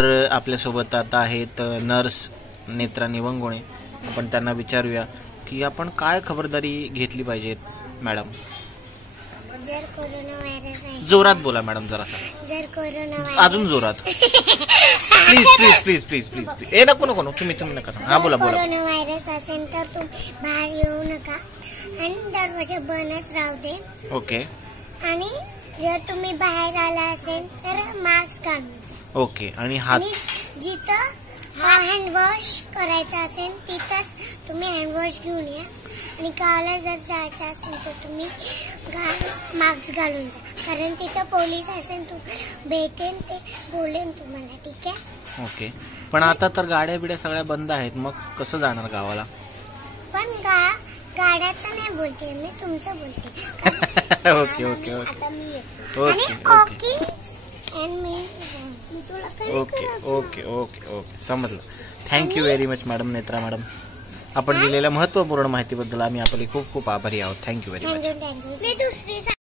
तर आपल्यासोबत आता आहेत नर्स नेत्रा निवंगोणे. आपण त्यांना विचारूया की आपण काय खबरदारी घेतली पाहिजे. मॅडम जर कोरोना व्हायरस आहे, जोरात बोला मॅडम जरासा, जर कोरोना अजून जोरात. Please please please please please please. ए नको नको नको, तुम्ही नका. हा बोला बोला. कोरोना व्हायरस असेल तर तुम्ही बाहेर येऊ नका आणि दरवाजा बंदच राहू दे. ओके आणि जर तुम्ही बाहेर आला असेल तर मास्क घालून द्या. ओके. आणि हात जिथं हँडवॉश करायचा असेल तिथंच तुम्ही हँडवॉश घेऊन या. आणि गावाला जर जायचं असेल तर तुम्ही मास्क घालून जा, कारण तिथं पोलीस असेल भेटेन, ते बोलेन तुम्हाला. ठीक आहे. ओके. पण आता तर गाड्या बिड्या सगळ्या बंद आहेत, मग कसं जाणार गावाला? पण गाड्याचं नाही बोलते मी, तुमचं बोलते. ओके ओके ओके आता मी येते. Okay okay okay okay okay okay समजलं. Thank you very much madam, Netra madam. आपण दिलेल्या महत्त्वपूर्ण माहितीबद्दल आम्ही आपले खूप खूप आभारी आहोत. Thank you very much. थँक्यू.